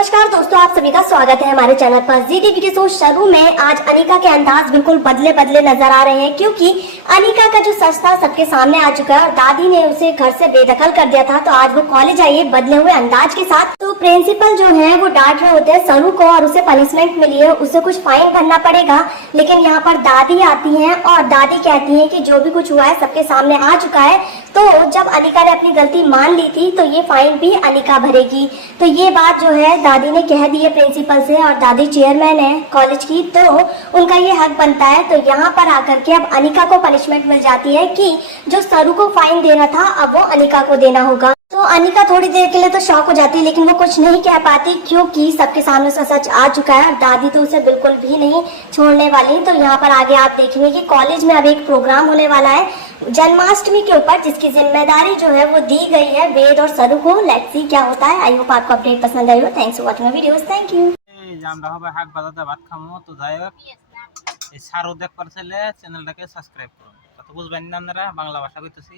नमस्कार दोस्तों, आप सभी का स्वागत है हमारे चैनल पर। जी वीडियो शो शुरू में आज अनिका के अंदाज बिल्कुल बदले बदले नजर आ रहे हैं, क्योंकि अनिका का जो सच था सबके सामने आ चुका है और दादी ने उसे घर से बेदखल कर दिया था। तो आज वो कॉलेज आई है बदले हुए अंदाज के साथ। तो प्रिंसिपल जो है वो डांट रहे होते हैं सरू को और उसे पनिशमेंट मिली है, उसे कुछ फाइन भरना पड़ेगा। लेकिन यहाँ पर दादी आती है और दादी कहती है कि जो भी कुछ हुआ है सबके सामने आ चुका है। तो जब अनिका ने अपनी गलती मान ली थी तो ये फाइन भी अनिका भरेगी। तो ये बात जो है दादी ने कह दी है प्रिंसिपल से, और दादी चेयरमैन है कॉलेज की, तो उनका ये हक बनता है। तो यहाँ पर आकर के अब अनिका को पनिशमेंट मिल जाती है कि जो सरू को फाइन देना था अब वो अनिका को देना होगा। तो अनिका थोड़ी देर के लिए तो शॉक हो जाती है, लेकिन वो कुछ नहीं कह पाती क्योंकि सबके सामने उसका सच आ चुका है और दादी तो उसे बिल्कुल भी नहीं छोड़ने वाली। तो यहाँ पर आगे आप देखेंगे कि कॉलेज में अब एक प्रोग्राम होने वाला है जन्माष्टमी के ऊपर, जिसकी जिम्मेदारी जो है वो दी गई है वेद और सरू को। लेट्स सी क्या होता है। आई होप आपको अपडेट पसंद आई हो। Thanks for watching my videos. Thank you. আমরা হবে হাক বাজাতে ভাত খামো তো যাই হোক এই সারও দেখবার চাইলে চ্যানেলটাকে সাবস্ক্রাইব করুন। কত বুঝবেন না আপনারা বাংলা ভাষা কইতেছি।